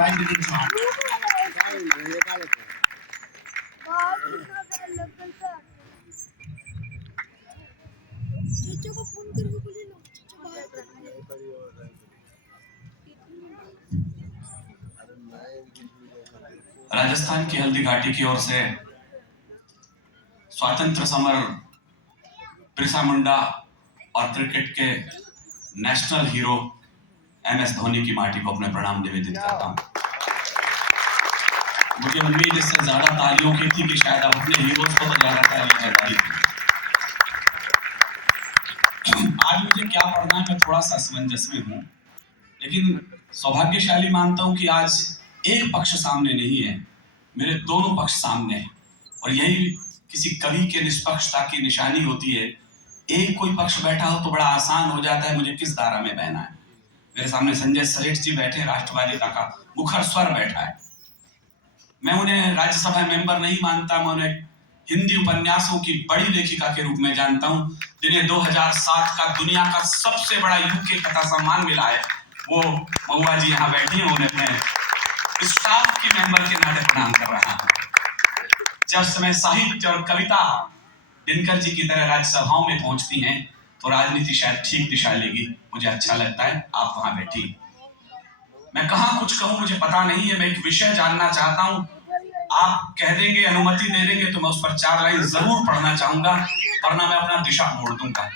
राजनीतिक चौहान। राजस्थान की हल्दी घाटी की ओर से स्वातंत्र समर, बिरसा मुंडा और क्रिकेट के नेशनल हीरो MS धोनी की माटी को अपने प्रणाम निवेदित करता हूं। मुझे उम्मीद इससे ज्यादा तालियों की थी कि शायद आप अपने हीरोज को तो ज्यादा तालियां बजाई। आज मुझे क्या पढ़ना है मैं थोड़ा सा असमंजस में हूं, लेकिन सौभाग्यशाली मानता हूं कि आज एक पक्ष सामने नहीं है, मेरे दोनों पक्ष सामने हैं। और यही किसी कवि के निष्पक्षता की निशानी होती है। एक कोई पक्ष बैठा हो तो बड़ा आसान हो जाता है मुझे किस धारा में बहना है। मेरे सामने संजय सेठ जी बैठे, राष्ट्रवादिता का मुखर स्वर बैठा है। मैं उन्हें राज्यसभा मेंबर नहीं मानता, मैं उन्हें हिंदी उपन्यासों की बड़ी लेखिका के रूप में जानता हूं, जिन्हें 2007 का दुनिया का सबसे बड़ा यूके कथा सम्मान मिला है। वो महुआ जी यहाँ बैठी हैं, उन्हें मैं स्टाफ की मेंबर के नाते प्रणाम कर रहा हूं। जब समय साहित्य और कविता दिनकर जी की तरह राज्यसभाओं में पहुंचती हैं तो राजनीति शायद ठीक दिशा लेगी। मुझे अच्छा लगता है आप वहां बैठी। मैं कहां कुछ कहूं मुझे पता नहीं है, मैं एक विषय जानना चाहता हूं। आप कह देंगे, अनुमति दे देंगे तो मैं उस पर 4 लाइन जरूर पढ़ना चाहूंगा, वरना मैं अपना दिशा मोड़ दूंगा।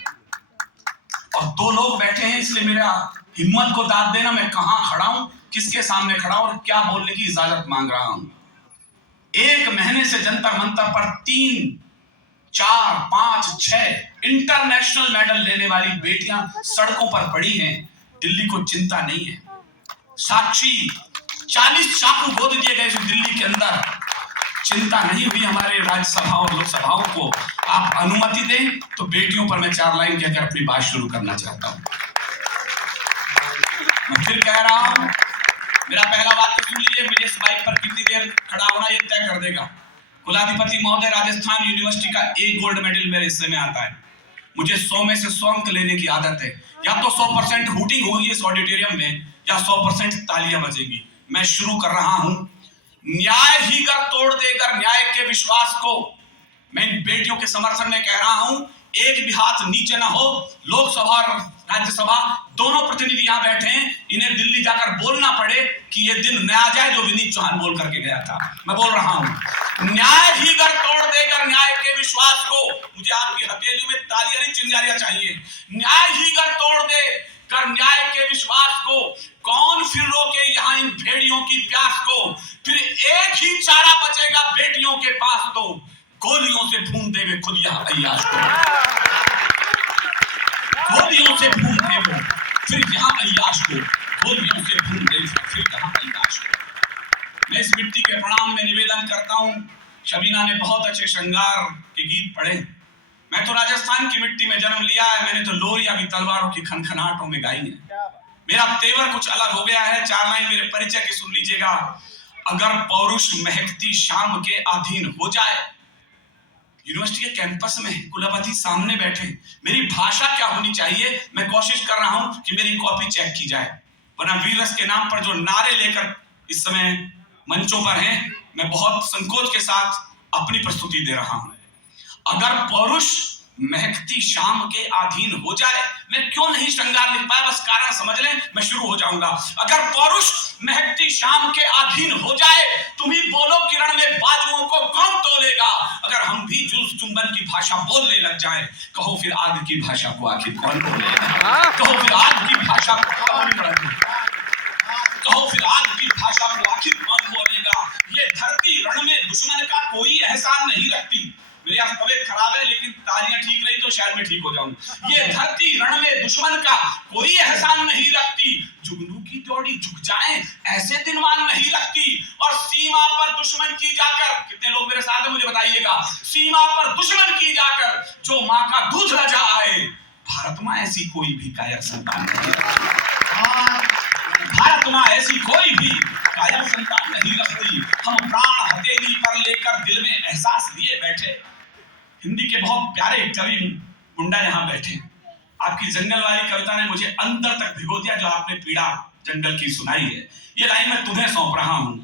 और 2 लोग बैठे हैं, इसलिए मेरा हिम्मत को दाद देना, मैं कहां खड़ा हूं, किसके सामने खड़ा हूं और क्या बोलने की इजाजत मांग रहा हूं। 1 महीने से जंतर मंतर पर 3, 4, 5, 6 इंटरनेशनल मेडल लेने वाली बेटियां सड़कों पर पड़ी हैं। दिल्ली को चिंता नहीं है। साक्षी 40 चाकू गोद दिए गए दिल्ली के अंदर, चिंता नहीं हुई हमारे राज्यसभा और लोकसभाओं को। आप अनुमति दें तो बेटियों पर मैं 4 लाइन कहकर अपनी बात शुरू करना चाहता हूं। मैं फिर कह रहा हूं, मेरा पहला वाक्य सुन लीजिए, मुझे इस बाइक पर कितनी देर खड़ा होना ये तय कर देगा। कुलाधिपति महोदय, राजस्थान यूनिवर्सिटी का 1 गोल्ड मेडल मेरे हिस्से में आता है। मुझे 100 में से 100 अंक लेने की आदत है। या तो 100% हूटिंग होगी इस ऑडिटोरियम में, या 100% तालियां बजेगी। मैं शुरू कर रहा हूं। न्याय ही कर तोड़ देकर न्याय के विश्वास को, मैं इन बेटियों के समर्थन में कह रहा हूं, एक भी हाथ नीचे ना हो। लोकसभा और राज्यसभा दोनों प्रतिनिधि यहां बैठे हैं, इन्हें दिल्ली जाकर बोलना पड़े कि ये दिन न आ जाए जो विनीत चौहान बोल करके गया था। मैं बोल रहा हूं, न्याय ही कर तोड़ देकर न्याय के विश्वास को। मुझे आपकी हथेली में तालियां नहीं चिंगारियां चाहिए। न्याय ही कर तोड़ दे कर न्याय के विश्वास को, कौन फिर रोके यहाँ इन भेड़ियों की प्यास को। फिर एक ही चारा बचेगा बेटियों के पास, तो गोलियों से भून देवे खुद यहाँ अय्याश को। गोलियों से भून देवे फिर यहाँ अय्याश को, गोलियों से भून देवे फिर यहाँ अय्याश को। मैं इस मिट्टी के प्रणाम में निवेदन करता हूँ। शबीना ने बहुत अच्छे श्रृंगार के गीत पढ़े। मैं तो राजस्थान की मिट्टी में जन्म लिया है, मैंने तो लोरियां भी तलवारों की खनखनाहटों में गाई है। मेरा तेवर कुछ अलग हो गया है। 4 लाइन मेरे परिचय की सुन लीजिएगा। अगर पौरुष महकती शाम के अधीन हो जाए, यूनिवर्सिटी के कैंपस में कुलपति सामने बैठे, मेरी भाषा क्या होनी चाहिए, मैं कोशिश कर रहा हूं कि मेरी कॉपी चेक की जाए। वरना वीर रस के नाम पर जो नारे लेकर इस समय मंचों पर हैं, मैं बहुत संकोच के साथ अपनी प्रस्तुति दे रहा हूं। अगर पौरुष महकती शाम के अधीन हो जाए, मैं क्यों नहीं श्रृंगार लिख पाया, बस कारण समझ लें, मैं शुरू हो जाऊंगा। अगर पौरुष महकती शाम के अधीन हो जाए, तुम ही बोलो किरण में बाजुओं को कौन तोलेगा। अगर हम भी जुल्फ चुंबन की भाषा बोलने लग जाएं, कहो फिर आग की भाषा को आखिर कौन बोलेगा। कहो फिर आग की भाषा को कौन बोलेगा। कहो फिर आग की भाषा को आखिर कौन बोलेगा। ये धरती रण में दुश्मन का कोई एहसान नहीं रखती। मेरी आज तबीयत खराब है, लेकिन तालियां ठीक रही तो शायद मैं ठीक हो जाऊं। ये धरती रण में दुश्मन का कोई एहसान नहीं रखती। जुगनू की जोड़ी झुक जाए ऐसे दिनवान नहीं लगती। और सीमा पर दुश्मन की जाकर, कितने लोग मेरे साथ हैं मुझे बताइएगा, सीमा पर दुश्मन की जाकर जो माँ का दूध रजा आए, भारत माँ ऐसी कोई भी कायर संतान नहीं। भारत माँ ऐसी कोई भी कायर संतान नहीं रखती। हम प्राण हथेली पर लेकर दिल में एहसास लिए बैठे। हिंदी के बहुत प्यारे कवि मुंडा यहाँ बैठे। आपकी जंगल वाली कविता ने मुझे अंदर तक भिगो दिया, जो आपने पीड़ा जंगल की सुनाई है। ये लाइन मैं तुम्हें सौंप रहा हूं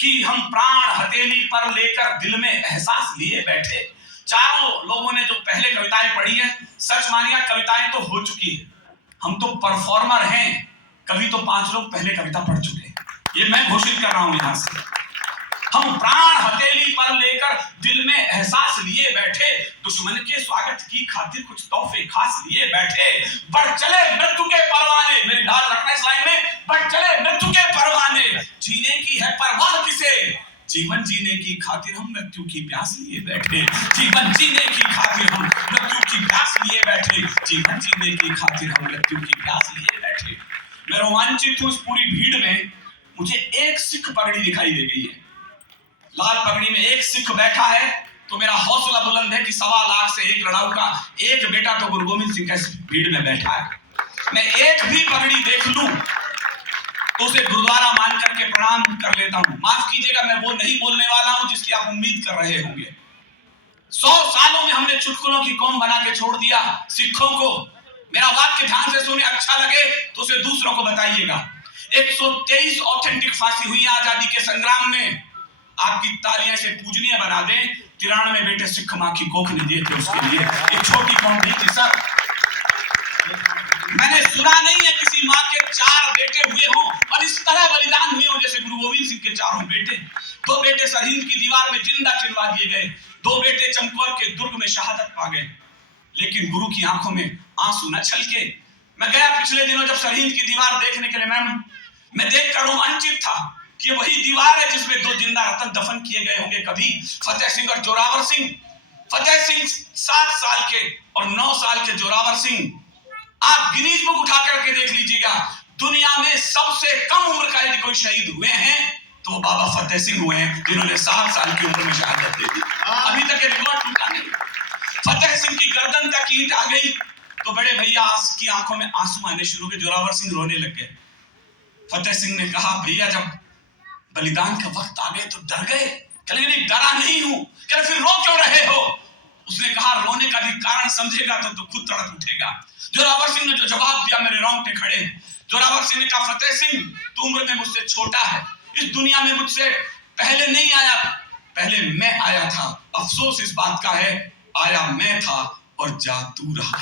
कि हम प्राण हथेली पर लेकर दिल में एहसास लिए बैठे। चारों लोगों ने जो पहले कविताएं पढ़ी है, सच मानिए कविताएं तो हो चुकी है, हम तो परफॉर्मर हैं। कभी तो 5 लोग पहले कविता पढ़ चुके हैं, ये मैं घोषित कर रहा हूं यहां से। हम प्राण हथेली पर लेकर दिल में एहसास लिए बैठे, दुश्मन के स्वागत की खातिर कुछ तोहफे खास लिए बैठे। बढ़ चले मृत्यु के परवाने, मेरी ढाल रखना इस लाइन में, बढ़ चले मृत्यु के परवाने, जीने की है परवाह किसे, जीवन जीने की खातिर हम मृत्यु की प्यास लिए बैठे। जीवन जीने की खातिर हम मृत्यु की प्यास लिए बैठे, जीवन जीने की खातिर हम मृत्यु की प्यास लिए बैठे। मैं रोमांचित हूं, इस पूरी भीड़ में मुझे एक सिख पगड़ी दिखाई दे गई है। लाल पगड़ी में एक सिख बैठा है, तो मेरा हौसला बुलंद है कि 1.25 लाख से एक लड़ाऊ का एक बेटा तो गुरु गोविंद सिंह की भीड़ में बैठा है। मैं एक भी पगड़ी देख लूं तो उसे गुरुद्वारा मान करके प्रणाम कर लेता हूं। माफ कीजिएगा, मैं वो नहीं बोलने वाला हूं जिसकी आप उम्मीद कर रहे होंगे। 100 सालों में हमने चुटकुलों की कौम बना के छोड़ दिया सिखों को। मेरा वाक्य ध्यान से सुने, अच्छा लगे तो उसे दूसरों को बताइएगा। 123 ऑथेंटिक फांसी हुई आजादी के संग्राम में, आपकी तालियां से पूजनीय बना दें। 93 बेटे सिख मां की कोख ने दिए थे उसके लिए, एक छोटी कौम नहीं थी सर। मैंने सुना नहीं है किसी मां के 4 बेटे हुए हों और इस तरह बलिदान हुए हों जैसे गुरु गोविंद सिंह के 4 बेटे। 2 बेटे सरहिंद की दीवार में जिंदा चिनवा दिए गए, 2 बेटे चमकौर के दुर्ग में शहादत पा गए, लेकिन गुरु की आंखों में आंसू न छलके। मैं गया पिछले दिनों जब सरहिंद की दीवार देखने के लिए, मैं देखकर रोमांचित था कि वही दीवार है जिसमें 2 जिंदा रतन दफन किए गए होंगे कभी, फतेह सिंह और जोरावर सिंह। फतेह सिंह 7 साल के और 9 साल के जोरावर सिंह, आप गिनीज बुक उठा करके देख लीजिएगा, दुनिया में सबसे कम उम्र का यदि कोई शहीद हुए हैं तो वो बाबा फतेह सिंह हुए हैं, जिन्होंने 7 साल की उम्र में शहादत दे दी। अभी तक ये रिकॉर्ड टूटा नहीं। फतेह सिंह की गर्दन तक ईंट आ गई तो बड़े भैया की आंखों में आंसू आने शुरू हुए, जोरावर सिंह रोने लग गए। फतेह सिंह ने कहा, भैया जब बलिदान का वक्त आ गए तो डर गए? कहने नहीं, डरा नहीं हूं। कहने फिर रो क्यों रहे हो? उसने कहा, रोने का भी कारण समझेगा तो खुद तड़प उठेगा। जोरावर सिंह ने जो जवाब दिया, मेरे रोंगटे खड़े। जोरावर सिंह ने कहा, फतेह सिंह तू उम्र में मुझसे छोटा है, इस दुनिया में मुझसे पहले नहीं आया, पहले मैं आया था। अफसोस इस बात का है, आया मैं था और जा तू रहा।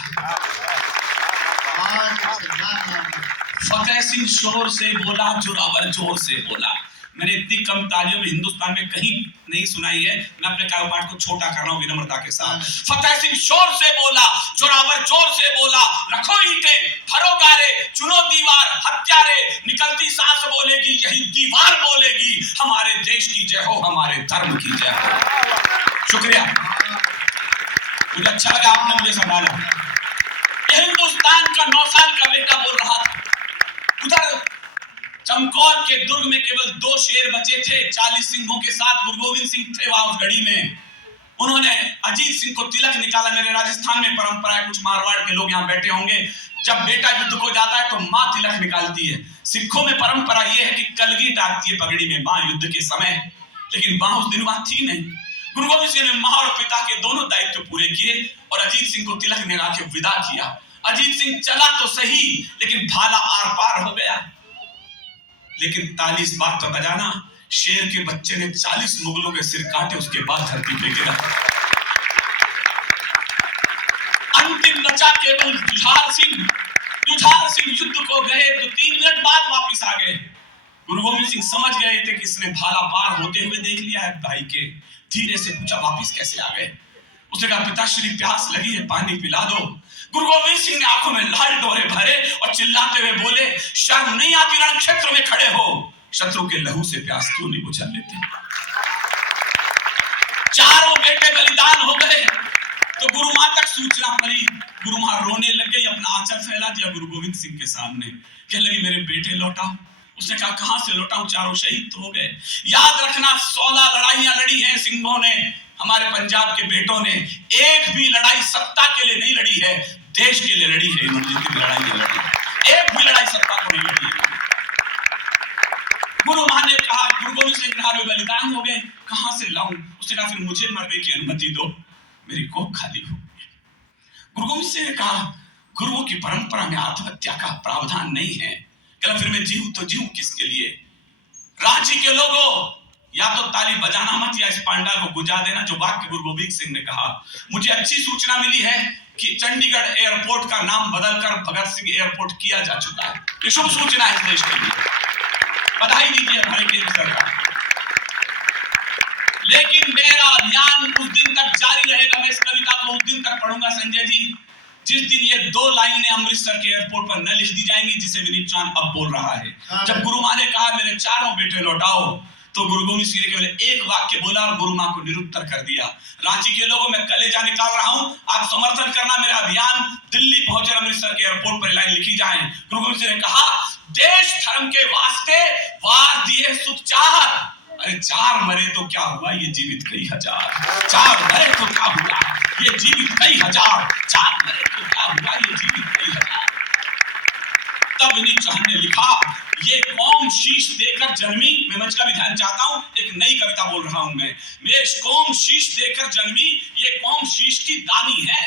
फतेह सिंह शोर से बोला, जोरावर जोर से बोला। मैंने इतनी कम तालियों में हिंदुस्तान में कहीं नहीं सुनाई है। मैं अपने काव्यपाठ को छोटा कर रहा हूं विनम्रता के साथ। फतेह सिंह शोर से बोला, जोरावर जोर से बोला, रखो ईंटें, भरो गारे, चुनो दीवार, हत्यारे, निकलती सांस बोलेगी, यही दीवार बोलेगी, हमारे देश की जय हो, हमारे धर्म की जय हो। शुक्रिया, मुझे अच्छा लगा आपने मुझे संभाला। हिंदुस्तान का 9 साल का बेटा बोल रहा था। उधर चमकौर के दुर्ग में केवल 2 शेर बचे थे, 40 सिंहों के साथ गुरु गोविंद सिंह थे वहां उस घड़ी में। उन्होंने अजीत सिंह को तिलक निकाला। मेरे राजस्थान में परंपरा है, कुछ मारवाड़ के लोग यहाँ बैठे होंगे, जब बेटा युद्ध को जाता है तो माँ तिलक निकालती है। सिखों में परंपरा यह है कि कलगी डालती है पगड़ी में माँ युद्ध के समय, लेकिन माँ उस दिन वहां थी नहीं। गुरु गोविंद सिंह ने माँ और पिता के दोनों दायित्व पूरे किए और अजीत सिंह को तिलक लगा के विदा किया। अजीत सिंह चला तो सही, लेकिन भाला आर पार हो गया। लेकिन ताली इस बात का बजाना, शेर के बच्चे ने 40 मुगलों के सिर काटे, उसके बाद धरती पे गिरा। अंतिम बचा केवल जुझार सिंह। जुझार सिंह युद्ध को गए तो 3 मिनट बाद वापस आ गए। गुरु गोविंद सिंह समझ गए थे कि इसने भाला पार होते हुए देख लिया है भाई के। धीरे से पूछा, वापस कैसे आ गए? उसने कहा, पिताश्री प्यास लगी है, पानी पिला दो। गुरु गोविंद सिंह ने आंखों में लाल डोरे भरे और चिल्लाते हुए बोले, शर्म नहीं आती रण क्षेत्र में खड़े हो, शत्रु के लहू से प्यास क्यों नहीं बुझा लेते? चारों बेटे बलिदान हो गए तो गुरु मां तक सूचना पड़ी। गुरु मां रोने लग गई, अपना आंचल फैला दिया गुरु गोविंद सिंह के सामने, कहने लगी, मेरे बेटे लौटा। उसने कहा, कहां से लौटाऊं, चारों शहीद तो हो गए। याद रखना, 16 लड़ाइयां लड़ी हैं सिंहों ने, हमारे पंजाब के बेटों ने। एक भी लड़ाई सत्ता के लिए नहीं लड़ी है, देश के लिए लड़ी है। इन्होंने जितनी लड़ाई लड़ी, एक भी लड़ाई सत्ता को नहीं लड़ी है। गुरु मां ने कहा, गुरु गोविंद सिंह ने बलिदान हो गए, कहां से लाऊं? उसने कहा, फिर मुझे मरने की अनुमति दो, मेरी कोख खाली हो गई। गुरु गोविंद सिंह ने कहा, गुरुओं की परंपरा में आत्महत्या का प्रावधान नहीं है। कि फिर मैं जीऊं तो जीऊं किसके लिए। रांची के लोगों, या तो ताली बजाना मत या इस पांडा को गुजा देना, जो वाक्य गुरु गोविंद सिंह ने कहा। मुझे अच्छी सूचना मिली है कि चंडीगढ़ एयरपोर्ट का नाम बदलकर भगत सिंह एयरपोर्ट किया जा चुका है। ये शुभ सूचना है इस देश के लिए, बधाई दीजिए हमारे केंद्र सरकार। लेकिन मेरा अभियान उस दिन तक जारी रहेगा, मैं इस कविता को उस दिन तक पढ़ूंगा संजय जी, जिस दिन ये 2 लाइनें अमृतसर के एयरपोर्ट पर न लिख दी जाएंगी जिसे विनीत चौहान अब बोल रहा है। जब गुरु माँ ने कहा मेरे 4 बेटे लौटाओ, तो गुरु गोविंद सिंह ने केवल एक वाक्य बोला और गुरु माँ को निरुत्तर कर दिया। रांची के लोगों, मैं कलेजा निकाल रहा हूं, आप समर्थन करना मेरा अभियान दिल्ली पहुंचे, अमृतसर के एयरपोर्ट पर लाइन लिखी जाए। गुरु गोविंद सिंह ने कहा देश धर्म के वास्ते वार दिए सुत 4, अरे 4 मरे तो क्या हुआ, ये जीवित कई हजार। 4 मरे तो क्या हुआ, ये जीवित कई हजार। 4 मरे तो क्या हुआ, ये जीवित कई हजार। तब विनीत चौहान ने लिखा ये कौम शीश देकर जन्मी, मैं मंच का भी ध्यान चाहता हूं, एक नई कविता बोल रहा हूं मैं। ये कौम शीश देकर जन्मी, ये कौम शीश की दानी है।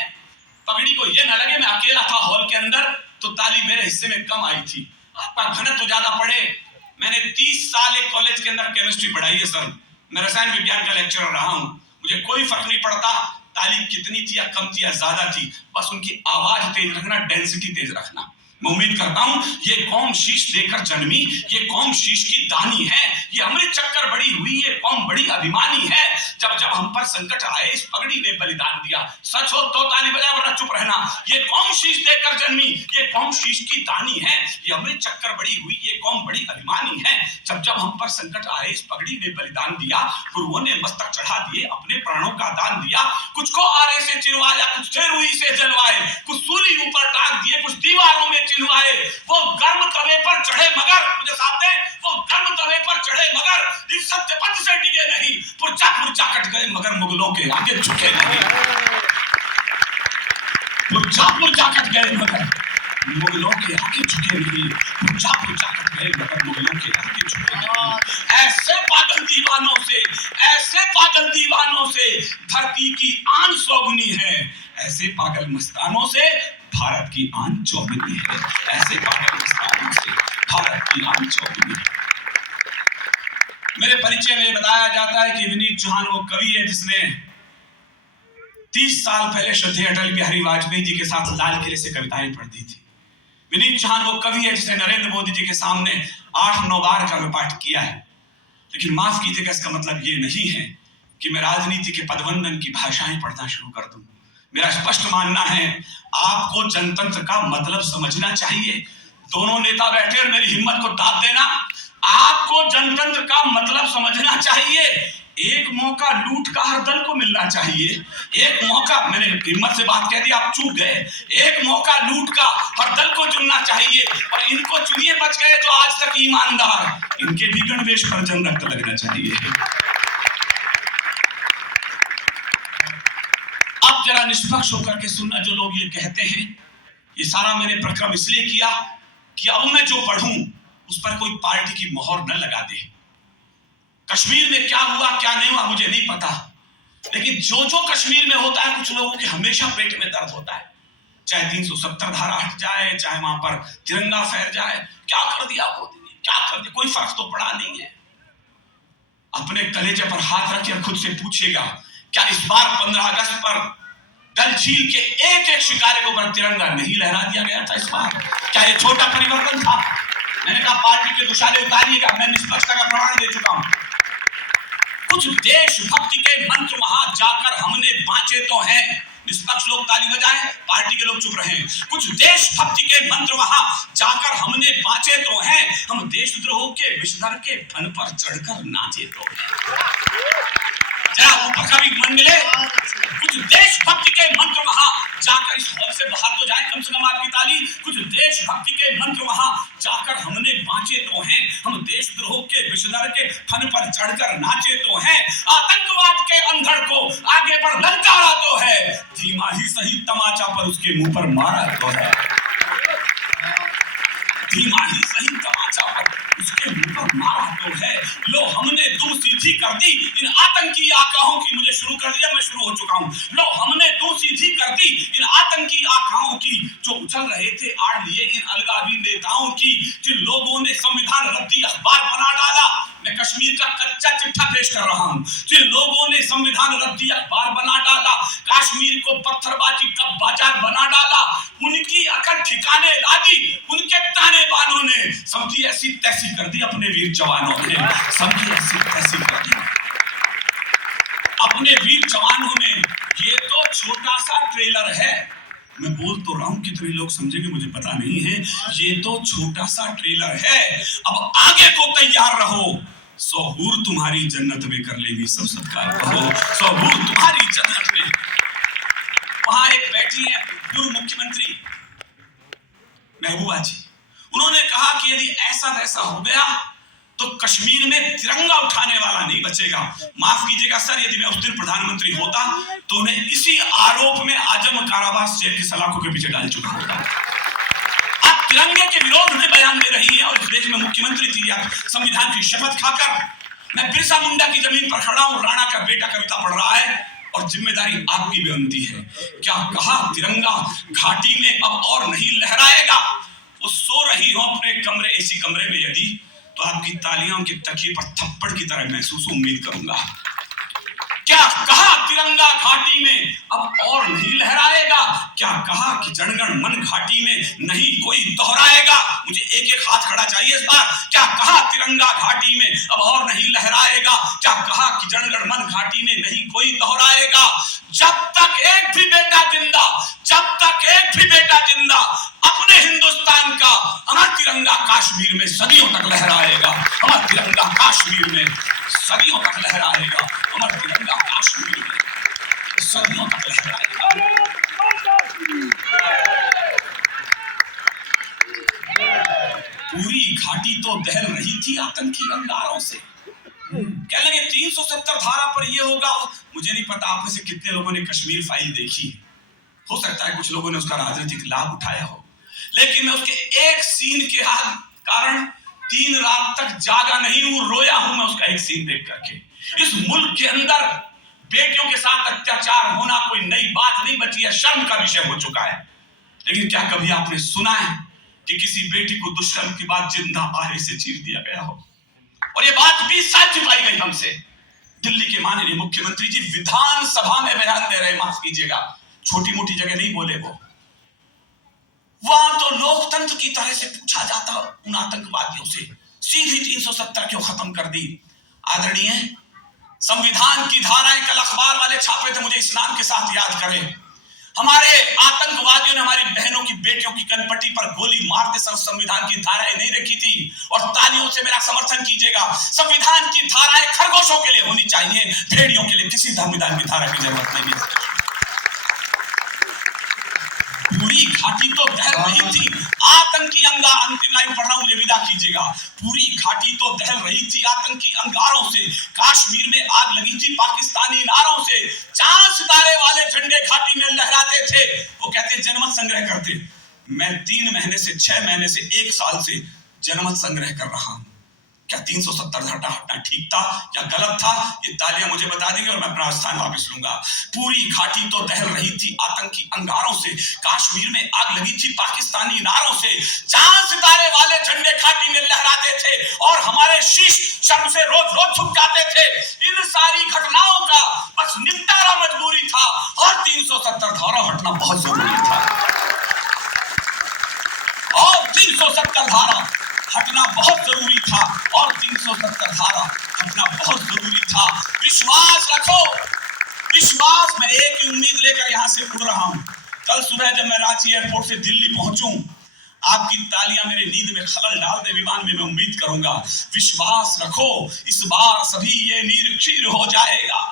पगड़ी को ये न लगे मैं अकेला था हॉल के अंदर तो ताली मेरे हिस्से में कम आई थी, आपका घनत्व ज्यादा पड़े। मैंने 30 साल एक कॉलेज के अंदर केमिस्ट्री पढ़ाई है सर, मैं रसायन विज्ञान का लेक्चरर रहा हूं, मुझे कोई फर्क नहीं पड़ता ताली कितनी थी या कम थी या ज्यादा थी, बस उनकी आवाज तेज रखना, डेंसिटी तेज रखना। मैं उम्मीद करता हूं ये कौम शीश देकर जन्मी, ये कौम शीश की दानी है, ये अमृत चक्कर बड़ी हुई, ये कौम बड़ी अभिमानी है। जब जब हम पर संकट आए इस पगड़ी ने बलिदान दिया। सच हो तो ताली बजाए वरना चुप रहना। ये कौम शीश देकर जन्मी, ये कौम शीश की दानी है, ये अमृत चक्कर बड़ी हुई, ये कौम बड़ी अभिमानी है। जब जब हम पर संकट आए इस पगड़ी ने बलिदान दिया, गुरुओं ने मस्तक चढ़ा दिए, अपने प्राणों का दान दिया। कुछ को आरे से चिरवाया, कुछ थे रुई से जलवाए, कुछ सूली ऊपर टांग दिए, कुछ दीवारों में चिन्हवाए। वो गर्म तवे पर चढ़े मगर, मुझे साथ दे, वो गर्म तवे पर चढ़े मगर इस सत्य पथ से डिगे नहीं, पुरजा पुरजा कट गए मगर मुगलों के आगे झुके नहीं। पुरजा पुरजा कट गए मगर मुगलों के आगे झुके नहीं, पुरजा पुरजा कट गए मगर मुगलों के आगे झुके नहीं। ऐसे पागल दीवानों से, ऐसे पागल दीवानों से धरती की आन सौगुनी है, ऐसे पागल मस्तानों से भारत की आन चौगुनी है। ऐसे पागल मस्तानों से भारत की आन चौगुनी है। मेरे परिचय में बताया जाता है कि विनीत चौहान वो कवि है जिसने 30 साल पहले श्रद्धेय अटल बिहारी वाजपेयी जी के साथ लाल किले से कविताएं पढ़ दी थी। विनीत चौहान वो कवि है जिसने नरेंद्र मोदी जी के सामने 8-9 बार काव्य पाठ किया है। लेकिन माफ कीजिएगा, इसका मतलब ये नहीं है कि मैं राजनीति के पदवंदन की भाषाएं पढ़ना शुरू कर दूं। मेरा स्पष्ट मानना है आपको जनतंत्र का मतलब समझना चाहिए। दोनों नेता बैठे और मेरी हिम्मत को दाद देना, आपको जनतंत्र का मतलब समझना चाहिए। एक मौका लूट का हर दल को मिलना चाहिए। एक मौका, मैंने हिम्मत से बात कह दी, आप चूक गए। एक मौका लूट का हर दल को चुनना चाहिए और इनको चुनिए बच गए जो आज तक ईमानदार, इनके भी गणवेश पर जन रक्त लगना चाहिए। अब जरा निष्पक्ष होकर के सुनना, जो लोग ये कहते हैं, ये सारा मैंने प्रक्रम इसलिए किया कि अब मैं जो पढ़ूं उस पर कोई पार्टी की मोहर न लगा दे। कश्मीर में क्या हुआ क्या नहीं हुआ मुझे नहीं पता, लेकिन जो जो कश्मीर में होता है कुछ लोगों के हमेशा पेट में दर्द होता है। चाहे 370 धारा हट जाए, चाहे वहां पर तिरंगा फहर जाए, क्या कर दिया मोदी ने, क्या कर दिया, कोई फर्क तो पड़ा नहीं है। अपने कलेजे पर हाथ रखिए, खुद से पूछिएगा क्या इस बार 15 अगस्त पर डल झील के एक एक शिकारे को पर तिरंगा नहीं लहरा दिया गया था? इस बार क्या ये छोटा परिवर्तन था? मैंने कहा पार्टी के दुशाले उतारिएगा, मैं निष्पक्षता का प्रमाण दे चुका हूं। कुछ देशभक्ति के मंत्र वहां जाकर हमने बांचे तो हैं, निष्पक्ष लोग ताली बजाएं, पार्टी के लोग चुप रहे। कुछ देशभक्ति के मंत्र वहां जाकर हमने बांचे तो हैं, हम देशद्रोह के विषधर के फन पर चढ़कर नाचे तो हैं। जरा ऊपर का भी मन मिले। कुछ देशभक्ति के मंत्र वहां जाकर, इस हॉल से बाहर तो जाए कम से कम आपकी ताली। कुछ देशभक्ति के मंत्र वहां जाकर हमने बांचे तो हैं, हम देशद्रोह के विषधर के फन पर चढ़कर नाचे तो हैं। आतंकवाद के अंधड़ को आगे बढ़ ललकारा तो है, धीमा ही सही तमाचा पर उसके मुंह पर मारा तो है। धीमा ही सही तमाचा पर उसके मुंह पर मारा तो है। लो हमने दुम सीधी कर दी इन आतंकी आकाओं की। मुझे शुरू कर दिया, मैं शुरू हो चुका हूं। लो हमने दुम सीधी कर दी इन आतंकी आकाओं की, जो उछल रहे थे आड़ लिए इन अलगावी नेताओं की। जिन लोगों ने संविधान रद्दी अखबार बना डाला, मैं कश्मीर का कच्चा चिट्ठा पेश कर रहा हूं। जिन लोगों ने संविधान रद्दी अखबार बना डाला, कश्मीर को पत्थरबाजी का बाजार बना डाला, उनकी अकड़ ठिकाने ला दी उनके ताने बानों ने। समझी ऐसी तैसी कर दी अपने वीर जवानों ने, समझी ऐसी तैसी कर दी अपने वीर जवानों ने। ये तो छोटा सा ट्रेलर है। मैं बोल तो रहा हूं, कितने लोग समझेंगे मुझे पता नहीं है। ये तो छोटा सा ट्रेलर है, अब आगे को तैयार रहो। सहूर तुम्हारी जन्नत में कर लेगी सब सत्कार करो, सहूर तुम्हारी जन्नत में। वहां एक बैठी है पूर्व मुख्यमंत्री महबूबा जी, उन्होंने कहा कि यदि ऐसा वैसा हो गया तो कश्मीर में तिरंगा उठाने वाला नहीं बचेगा। माफ कीजिएगा सर, यदि मैं उस दिन प्रधानमंत्री होता तो उन्हें इसी आरोप में आजम कारावास जेल की सलाखों के पीछे डाल चुका होता। आप तिरंगे के विरोध में बयान दे रही है और इस देश में मुख्यमंत्री थी आप, संविधान की शपथ खाकर। मैं बिरसा मुंडा की जमीन पर खड़ा हूं, राणा का बेटा कविता पढ़ रहा है और जिम्मेदारी आपकी भी बनती है। क्या कहा तिरंगा घाटी में अब और नहीं लहराएगा। वो सो रही हो अपने कमरे, एसी कमरे में, यदि तो आपकी तालियां के तकिए पर थप्पड़ की तरह महसूस उम्मीद करूंगा। क्या कहा तिरंगा घाटी में अब और नहीं लहराएगा। क्या कहा कि जनगण मन घाटी में नहीं कोई दोहराएगा। मुझे एक एक हाथ खड़ा चाहिए इस बार। क्या कहा तिरंगा घाटी में अब और नहीं लहराएगा। क्या कहा कि जनगण मन घाटी में नहीं कोई दोहराएगा। जब तक एक भी बेटा जिंदा, जब तक एक भी बेटा जिंदा अपने हिंदुस्तान का, हमारा तिरंगा कश्मीर में सदियों तक लहराएगा। हमारा तिरंगा कश्मीर में सदियों तक लहराएगा। हमारा तिरंगा कश्मीर में सदियों तक लहराएगा। पूरी घाटी तो दहल रही थी आतंकी अंगारों से। कह लगे 370 धारा पर ये होगा। मुझे नहीं पता आप में से कितने लोगों ने कश्मीर फाइल देखी। हो सकता है कुछ लोगों ने उसका राजनीतिक लाभ उठाया हो, लेकिन मैं उसके एक सीन के कारण 3 रात तक जागा नहीं हूं, रोया हूं मैं उसका एक सीन देख करके। इस मुल्क के अंदर बेटियों के साथ अत्याचार होना कोई नई बात नहीं बची है, शर्म का विषय हो चुका है। लेकिन क्या कभी आपने सुना है कि किसी बेटी को दुष्कर्म के बाद जिंदा आरे से चीर दिया गया हो। और ये बात 20 साल छिपाई गई हमसे। दिल्ली के माननीय मुख्यमंत्री जी विधानसभा में बयान दे रहे, माफ कीजिएगा, छोटी मोटी जगह नहीं बोले वो। वहां तो लोकतंत्र की तरह से पूछा जाता उन आतंकवादियों से, सीधी 370 क्यों खत्म कर दी। आदरणीय, संविधान की धाराएं कल अखबार वाले छापे थे, मुझे इस नाम के साथ याद करें। हमारे आतंकवादियों ने हमारी बहनों की बेटियों की कनपट्टी पर गोली मारते समय संविधान की धाराएं नहीं रखी थी। और तालियों से मेरा समर्थन कीजिएगा, संविधान की धाराएं खरगोशों के लिए होनी चाहिए, भेड़ियों के लिए किसी संविधान की धारा की जरूरत नहीं है। पूरी घाटी तो दहल रही थी आतंकी अंतिम लाइन पढ़ना, मुझे विदा कीजिएगा। पूरी घाटी तो दहल रही थी आतंकी अंगारों से, कश्मीर में आग लगी थी पाकिस्तानी नारों से। चांद सितारे वाले झंडे घाटी में लहराते थे। वो कहते जनमत संग्रह करते। मैं 3 महीने से 6 महीने से 1 साल से जनमत संग्रह कर रहा हूं। क्या 370 हटना ठीक था या गलत था, ये तालियां मुझे बता देंगे और मैं अपना स्थान वापस लूंगा। पूरी घाटी तो दहल रही थी आतंकी अंगारों से, कश्मीर में आग लगी थी पाकिस्तानी नारों से। चांद सितारे वाले झंडे घाटी में लहराते थे और हमारे शीश शर्म से रोज रोज झुक जाते थे। इन सारी घटनाओं का बस निपटारा मजबूरी था और 370 धारा हटना बहुत जरूरी था। और 370 धारा हटना बहुत जरूरी था और 370 धारा हटना बहुत जरूरी था। विश्वास रखो, विश्वास। मैं एक ही उम्मीद लेकर यहां से उड़ रहा हूं। कल सुबह जब मैं रांची एयरपोर्ट से दिल्ली पहुंचूं, आपकी तालियां मेरे नींद में खलल डाल दे विमान में, मैं उम्मीद करूंगा। विश्वास रखो, इस बार सभी ये नीर क्षीर हो जाएगा।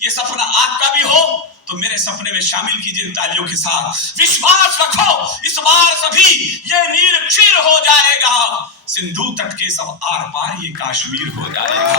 ये सपना आपका भी हो तो मेरे सपने में शामिल कीजिए तालियों के साथ। विश्वास रखो, इस बार सभी ये नीर क्षीर हो जाएगा। सिंधु तट के सब आर पार ये कश्मीर हो जाएगा।